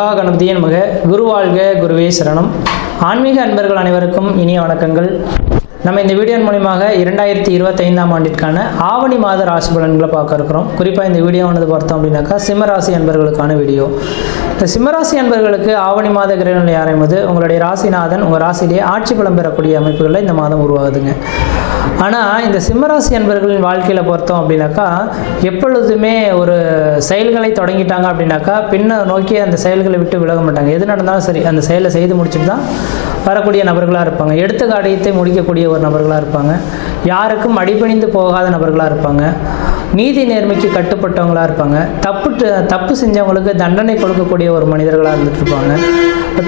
மகா கணபதியே நமக. குரு வாழ்க, குருவே சரணம். ஆன்மீக அன்பர்கள் அனைவருக்கும் இனிய வணக்கங்கள். நம்ம இந்த வீடியோ மூலியமாக 2025ஆம் ஆண்டிற்கான ஆவணி மாத ராசி பலன்களை பார்க்க இருக்கிறோம். குறிப்பாக இந்த வீடியோவானது பார்த்தோம் அப்படின்னாக்கா சிம்மராசி அன்பர்களுக்கான வீடியோ. இந்த சிம்மராசி அன்பர்களுக்கு ஆவணி மாத கிரகநிலை ஆரம்பித்து உங்களுடைய ராசிநாதன் உங்கள் ராசியிலேயே ஆட்சி பலம் பெறக்கூடிய அமைப்புகளில் இந்த மாதம் உருவாகுதுங்க. ஆனால் இந்த சிம்மராசி அன்பர்களின் வாழ்க்கையில் பார்த்தோம் அப்படின்னாக்கா எப்பொழுதுமே ஒரு செயல்களை தொடங்கிட்டாங்க அப்படின்னாக்கா பின்ன நோக்கி அந்த செயல்களை விட்டு விலக மாட்டாங்க. எது நடந்தாலும் சரி அந்த செயலை செய்து முடிச்சுட்டு தான் வரக்கூடிய நபர்களாக இருப்பாங்க. எடுத்த காரியத்தை முடிக்கக்கூடிய ஒரு நபர்களாக இருப்பாங்க. யாருக்கும் அடிபணிந்து போகாத நபர்களாக இருப்பாங்க. நீதி நேர்மைக்கு கட்டுப்பட்டவங்களாக இருப்பாங்க. தப்பு செஞ்சவங்களுக்கு தண்டனை கொடுக்கக்கூடிய ஒரு மனிதர்களாக இருந்துட்டு இருப்பாங்க.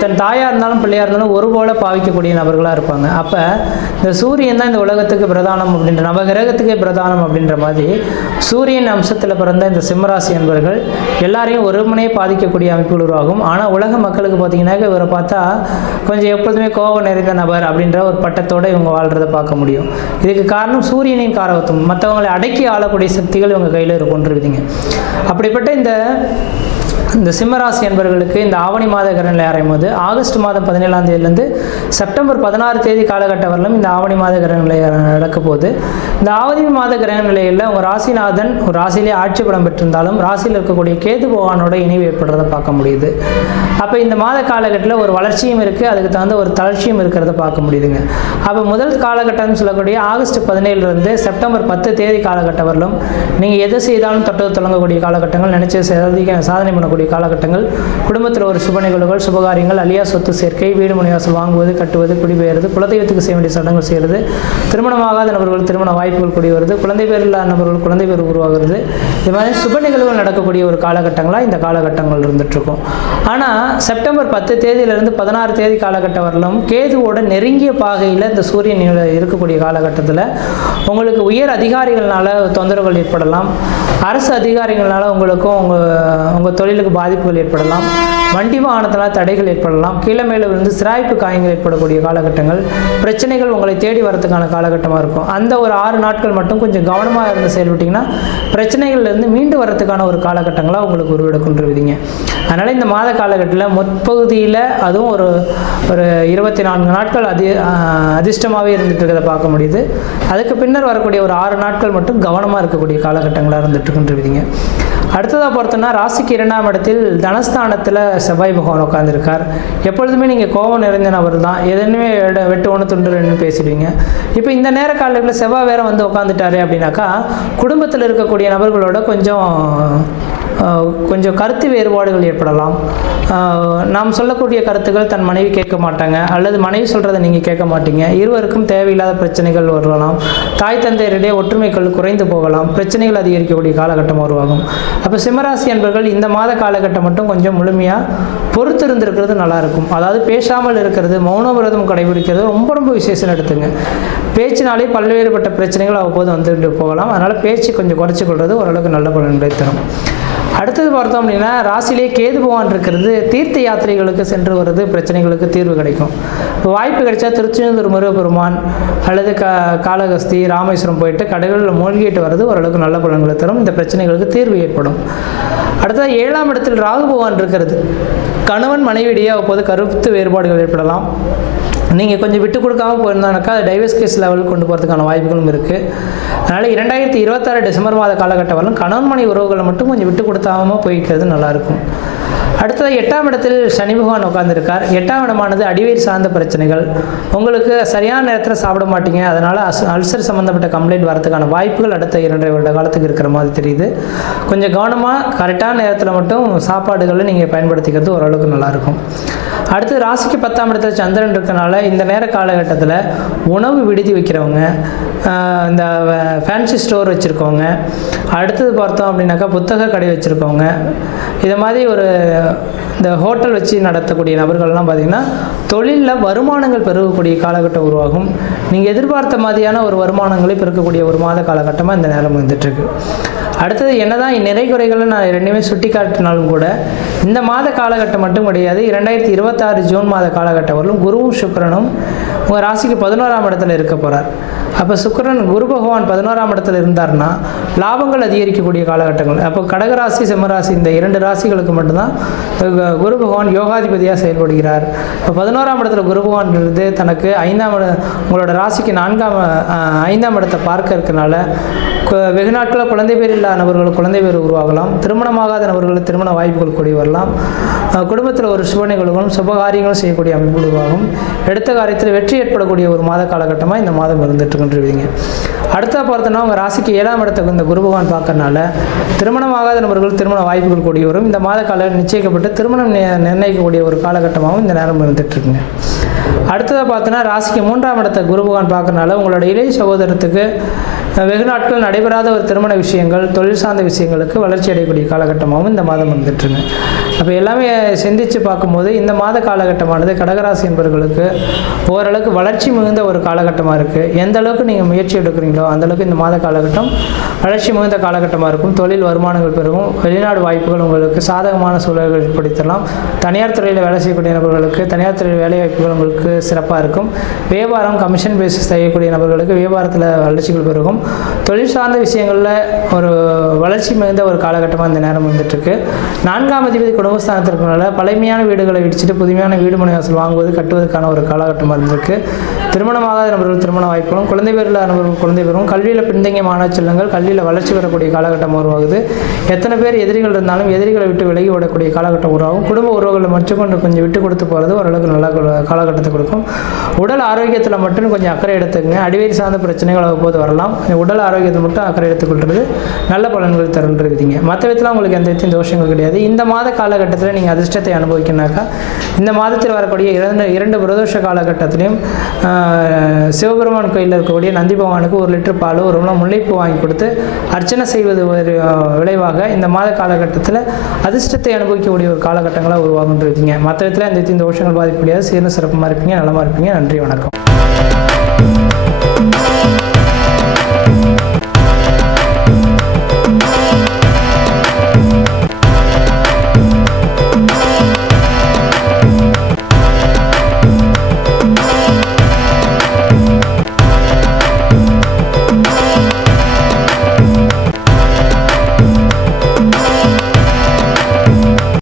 தன் தாயாக இருந்தாலும் பிள்ளையாக இருந்தாலும் ஒருபோல பாவிக்கக்கூடிய நபர்களாக இருப்பாங்க. அப்போ இந்த சூரியன் தான் இந்த உலகத்துக்கு பிரதானம் அப்படின்ற நவகிரகத்துக்கே பிரதானம் அப்படின்ற மாதிரி சூரியன் அம்சத்தில் பிறந்த இந்த சிம்மராசி என்பவர்கள் எல்லாரையும் ஒருமுனையே பாதிக்கக்கூடிய அமைப்புகள் உருவாகும். ஆனால் உலக மக்களுக்கு பார்த்தீங்கன்னாக்க இவரை பார்த்தா கொஞ்சம் எப்பொழுதுமே கோபம் நிறைந்த நபர் அப்படின்ற ஒரு பட்டத்தோடு இவங்க வாழ்கிறத பார்க்க முடியும். இதுக்கு காரணம் சூரியனின் காரகத்துவம். மற்றவங்களை அடக்கி ஆளக்கூடிய சக்திகள் இவங்க கையில் இருக்குன்றிருக்குதுங்க. அப்படிப்பட்ட இந்த சிம்மராசி என்பவர்களுக்கு இந்த ஆவணி மாத கிரகநிலை ஆரம்பித்து ஆகஸ்ட் மாதம் 17ஆம் தேதியிலிருந்து செப்டம்பர் 16 தேதி காலகட்டம் வரலும் இந்த ஆவணி மாத கிரகநிலை நடக்க போகுது. இந்த ஆவணி மாத கிரகநிலையில் உங்கள் ராசிநாதன் ஒரு ராசியிலே ஆட்சி பலம் பெற்றிருந்தாலும் ராசியில் இருக்கக்கூடிய கேது பகவானோட இணைவு ஏற்படுறதை பார்க்க முடியுது. அப்போ இந்த மாத காலகட்டத்தில் ஒரு வளர்ச்சியும் இருக்குது, அதுக்கு தகுந்த ஒரு தளர்ச்சியும் இருக்கிறத பார்க்க முடியுதுங்க. அப்போ முதல் காலகட்டம்னு சொல்லக்கூடிய ஆகஸ்ட் 17லேருந்து செப்டம்பர் 10 தேதி காலகட்டம் வரலும் நீங்கள் எதை செய்தாலும் தொட்டது தொடங்கக்கூடிய காலகட்டங்கள், நினைச்ச சாதனை பண்ணக்கூடிய காலகட்டங்கள், குடும்பத்தில் ஒரு சுப நிகழ்வுகள், சுபகாரியங்கள், அழியா சொத்து சேர்க்கை, வீடு மனைவாசல் வாங்குவது, கட்டுவது, குடிபெயர்வது, குலதெய்வத்துக்கு செய்ய வேண்டிய சடங்குகள் செய்கிறது, திருமணமாகாத நபர்கள் திருமண வாய்ப்புகள் கூடி வருது, குழந்தை பேர் இல்லாத நபர்கள் குழந்தை பேர் உருவாகிறது. இது மாதிரி சுப நிகழ்வுகள் நடக்கக்கூடிய ஒரு காலகட்டங்களாக இந்த காலகட்டங்கள் இருந்துட்டு இருக்கும். ஆனால் செப்டம்பர் 10 தேதியிலிருந்து 16 தேதி காலகட்டம் வரலும் கேதுவோட நெருங்கிய பாகையில் இந்த சூரியன் இருக்கக்கூடிய காலகட்டத்தில் உங்களுக்கு உயர் அதிகாரிகள்னால தொந்தரவுகள் ஏற்படலாம். அரசு அதிகாரிகள்னால உங்களுக்கும் உங்கள் தொழிலுக்கு பாதிப்புகள் ஏற்படலாம். வண்டி வாகனத்தினால் தடைகள் ஏற்படலாம். கீழே மேலே விழுந்து சிராய்ப்பு காயங்கள் ஏற்படக்கூடிய காலகட்டங்கள், பிரச்சனைகள் உங்களை தேடி வரதுக்கான காலகட்டமாக இருக்கும். அந்த ஒரு 6 நாட்கள் மட்டும் கொஞ்சம் கவனமாக இருந்து செயல்பட்டிங்கன்னா பிரச்சனைகள்லேருந்து மீண்டு வரதுக்கான ஒரு காலகட்டங்களாக உங்களுக்கு உருவெடுக்கின்றீங்க. அதனால் இந்த மாத காலகட்டத்தில் முற்பகுதியில் அதுவும் ஒரு 24 நாட்கள் அதிர்ஷ்டமாகவே இருந்துட்டு இருக்கிறத பார்க்க முடியுது. அதுக்கு பின்னர் வரக்கூடிய ஒரு 6 நாட்கள் மட்டும் கவனமாக இருக்கக்கூடிய காலகட்டங்களாக இருந்துட்டு இருக்கின்றீங்க. அடுத்ததாக பார்த்தோன்னா ராசிக்கு 2ஆம் இடத்தில் தனஸ்தானத்தில் செவ்வாய் பகவான் உட்காந்துருக்கார். எப்பொழுதுமே நீங்கள் கோபம் நிறைந்த நபர் தான், எதுவுமே வெட்டு ஒன்று துண்டு ரெண்டு பேசிடுவீங்க. இப்போ இந்த நேர காலங்களில் செவ்வாய் வேற வந்து உட்காந்துட்டாரு அப்படின்னாக்கா குடும்பத்தில் இருக்கக்கூடிய நபர்களோட கொஞ்சம் கருத்து வேறுபாடுகள் ஏற்படலாம். நாம் சொல்லக்கூடிய கருத்துக்கள் தன் மனைவி கேட்க மாட்டாங்க, அல்லது மனைவி சொல்கிறத நீங்கள் கேட்க மாட்டீங்க. இருவருக்கும் தேவையில்லாத பிரச்சனைகள் வரலாம். தாய் தந்தையரிடையே ஒற்றுமைகள் குறைந்து போகலாம். பிரச்சனைகள் அதிகரிக்கக்கூடிய காலகட்டம் உருவாகும். அப்போ சிம்மராசி என்பவர்கள் இந்த மாத காலகட்டம் மட்டும் கொஞ்சம் முழுமையாக பொறுத்து இருந்திருக்கிறது நல்லாயிருக்கும். அதாவது பேசாமல் இருக்கிறது, மௌன விரதம் கடைபிடிக்கிறது ரொம்ப விசேஷம் எடுத்துங்க. பேச்சினாலே பல்வேறுபட்ட பிரச்சனைகள் அவ்வப்போது வந்துட்டு போகலாம். அதனால் பேச்சு கொஞ்சம் குறைச்சி கொள்வது ஓரளவுக்கு நல்ல பலன்களை தரும். அடுத்தது பார்த்தோம் அப்படின்னா ராசியிலே கேது பகவான் இருக்கிறது தீர்த்த யாத்திரைகளுக்கு சென்று வருது பிரச்சனைகளுக்கு தீர்வு கிடைக்கும். வாய்ப்பு கிடைச்சா திருச்செந்தூர் முருகப்பெருமான் அல்லது காளகஸ்தி, ராமேஸ்வரம் போயிட்டு கடைகளில் மூழ்கிட்டு வர்றது ஓரளவுக்கு நல்ல பலன்களை தரும். இந்த பிரச்சனைகளுக்கு தீர்வு ஏற்படும். அடுத்தது 7ஆம் இடத்தில் ராகு பகவான் இருக்கிறது. கணவன் மனைவியிடையே அப்போது கருத்து வேறுபாடுகள் ஏற்படலாம். நீங்கள் கொஞ்சம் விட்டு கொடுக்காமல் போயிருந்தானாக்கா அது டைவர்ஸ் கேஸ் லெவலுக்கு கொண்டு போகிறதுக்கான வாய்ப்புகளும் இருக்குது. அதனால் 2026 டிசம்பர் மாத காலகட்டம் வரலும் கணவன் மனைவி உறவுகளை மட்டும் கொஞ்சம் விட்டு கொடுத்தாமல் போய்க்கிறது நல்லாயிருக்கும். அடுத்தது 8ஆம் இடத்தில் சனி பகவான் உட்காந்துருக்கார். 8ஆம் இடமானது அடிவயிறு சார்ந்த பிரச்சனைகள். உங்களுக்கு சரியான நேரத்தில் சாப்பிட மாட்டீங்க, அதனால் அல்சர் சம்மந்தப்பட்ட கம்ப்ளைண்ட் வரதுக்கான வாய்ப்புகள் அடுத்த 2.5 வருட காலத்துக்கு இருக்கிற மாதிரி தெரியுது. கொஞ்சம் கவனமாக கரெக்டான நேரத்தில் மட்டும் சாப்பாடுகளை நீங்கள் பயன்படுத்திக்கிறது ஓரளவுக்கு நல்லாயிருக்கும். அடுத்து ராசிக்கு 10ஆம் இடத்துல சந்திரன் இருக்கனால இந்த நேர காலகட்டத்தில் உணவு விடுதி வைக்கிறவங்க, இந்த ஃபேன்சி ஸ்டோர் வச்சுருக்கவங்க, அடுத்தது பார்த்தோம் அப்படின்னாக்கா புத்தக கடை வச்சுருக்கவங்க, இதை மாதிரி இந்த ஹோட்டல் வச்சு நடத்தக்கூடிய நபர்கள்லாம் பார்த்திங்கன்னா தொழிலில் வருமானங்கள் பெருகக்கூடிய காலகட்டம் உருவாகும். நீங்கள் எதிர்பார்த்த மாதிரியான ஒரு வருமானங்களை பெருக்கக்கூடிய ஒரு மாத காலகட்டமாக இந்த நேரம் வந்துட்டுருக்கு. அடுத்தது என்னதான் நிறை குறைகளை நான் ரெண்டுமே சுட்டி காட்டினாலும் கூட இந்த மாத காலகட்டம் மட்டும் கிடையாது. 2026 ஜூன் மாத காலகட்டம் வரலும் குருவும் சுக்கிரனும் உங்கள் ராசிக்கு 11ஆம் இடத்துல இருக்க போகிறார். அப்போ சுக்கிரன் குரு பகவான் 11ஆம் இடத்துல இருந்தார்னா லாபங்கள் அதிகரிக்கக்கூடிய காலகட்டங்கள். அப்போ கடகராசி சிம்மராசி இந்த 2 ராசிகளுக்கு மட்டும்தான் குரு பகவான் யோகாதிபதியாக செயல்படுகிறார். இப்போ 11ஆம் இடத்துல குரு பகவான் இருந்து தனக்கு உங்களோட ராசிக்கு 5ஆம் இடத்தை பார்க்க இருக்கனால வெகு நாட்களில் குழந்தை பேர் இல்லாத நபர்களுக்கு குழந்தை பேர் உருவாகலாம். திருமணமாகாத நபர்களுக்கு திருமண வாய்ப்புகள் கூடி வரலாம். குடும்பத்தில் ஒரு சுப நிகழ்வுகளும் சுபகாரியங்களும் செய்யக்கூடிய அமைப்பு உருவாகும். எடுத்த காரியத்தில் வெற்றி ஏற்படக்கூடிய ஒரு மாத காலகட்டமாக இந்த மாதம் இருந்துட்டு இருக்கின்றீங்க. அடுத்த பார்த்தோன்னா உங்கள் ராசிக்கு 7ஆம் இடத்துக்கு இந்த குரு பகவான் பார்க்கறனால திருமணமாகாத நபர்கள் திருமண வாய்ப்புகள் கூடி வரும். இந்த மாத காலம் நிச்சயிக்கப்பட்டு திருமணம் நிர்ணயிக்கக்கூடிய ஒரு காலகட்டமாகவும் இந்த நேரம் இருந்துட்டு இருக்குங்க. அடுத்ததாக பார்த்தோன்னா ராசிக்கு 3ஆம் இடத்தை குரு பகவான் பார்க்கறனால உங்களோட இளைய சகோதரத்துக்கு வெகு நாட்கள் நடைபெறாத ஒரு திருமண விஷயங்கள் தொழில் சார்ந்த விஷயங்களுக்கு வளர்ச்சி அடையக்கூடிய காலகட்டமாகவும் இந்த மாதம் வந்துட்டுருங்க. அப்போ எல்லாமே சிந்தித்து பார்க்கும்போது இந்த மாத காலகட்டமானது கடகராசி என்பவர்களுக்கு ஓரளவுக்கு வளர்ச்சி மிகுந்த ஒரு காலகட்டமாக இருக்குது. எந்த அளவுக்கு நீங்கள் முயற்சி எடுக்கிறீங்களோ அந்தளவுக்கு இந்த மாத காலகட்டம் வளர்ச்சி மிகுந்த காலகட்டமாக இருக்கும். தொழில் வருமானங்கள் பெருகும். வெளிநாடு வாய்ப்புகள் உங்களுக்கு சாதகமான சூழல்கள் ஏற்படுத்தலாம். தனியார் துறையில் வேலை செய்யக்கூடிய நபர்களுக்கு தனியார் துறையில் வேலை வாய்ப்புகள் உங்களுக்கு சிறப்பாக இருக்கும். வியாபாரம் கமிஷன் பேசிஸ் செய்யக்கூடிய நபர்களுக்கு வியாபாரத்தில் வளர்ச்சிகள் பெருகும். தொழில் சார்ந்த விஷயங்களில் ஒரு வளர்ச்சி மிகுந்த ஒரு காலகட்டமாக இந்த நேரம் வந்துட்டுருக்கு. 4ஆம் அதிபதி குடும்பஸ்தானத்திற்குனால பழமையான வீடுகளை இடிச்சிட்டு புதுமையான வீடு மனை வாசல் வாங்குவது கட்டுவதற்கான ஒரு காலகட்டமாக இருந்திருக்கு. திருமணமாகாத நபர்கள் திருமண வாய்ப்புகளும் குழந்தை பேர் இல்லாத நபர்கள் குழந்தை பேரும் கல்வியில் பின்தங்கிய மாணவ செல்வங்கள் கல்வியில் வளர்ச்சி பெறக்கூடிய காலகட்டம் உருவாகுது. எத்தனை பேர் எதிரிகள் இருந்தாலும் எதிரிகளை விட்டு விலகி விடக்கூடிய காலகட்டம் உருவாகும். குடும்ப உறவுகளை மற்றுக்கொண்டு கொஞ்சம் விட்டு கொடுத்து போகிறது ஓரளவுக்கு நல்ல காலகட்டத்தை கொடுக்கும். உடல் ஆரோக்கியத்தில் மட்டும் கொஞ்சம் அக்கறை எடுத்துக்கங்க. அடிவேறு சார்ந்த பிரச்சனைகள் அவ்வப்போது வரலாம். உடல் ஆரோக்கியத்தை மட்டும் அக்கறை எடுத்துக்கொள்வது நல்ல பலன்கள் தருன்றீங்க. மற்ற விதத்தில் உங்களுக்கு எந்த விதத்தையும் தோஷங்கள் கிடையாது. இந்த மாத காலகட்டத்தில் நீங்கள் அதிர்ஷ்டத்தை அனுபவிக்கணாக்கா இந்த மாதத்தில் வரக்கூடிய 2 பிரதோஷ காலகட்டத்திலையும் சிவபெருமான் கோயிலில் இருக்கக்கூடிய நந்தி பகவானுக்கு 1 லிட்டர் பால் ஒரு முல்லைப்பூ வாங்கி கொடுத்து அர்ச்சனை செய்வது விளைவாக இந்த மாத காலகட்டத்தில் அதிர்ஷ்டத்தை அனுபவிக்கக்கூடிய ஒரு காலகட்டங்களாக உருவாகுன்றீங்க. மற்ற விதத்தில் எந்த விதத்தையும் தோஷங்கள் பாதிக்க முடியாது. சீர்னு சிறப்புமாக இருப்பீங்க. நலமாக இருப்பீங்க. நன்றி, வணக்கம்.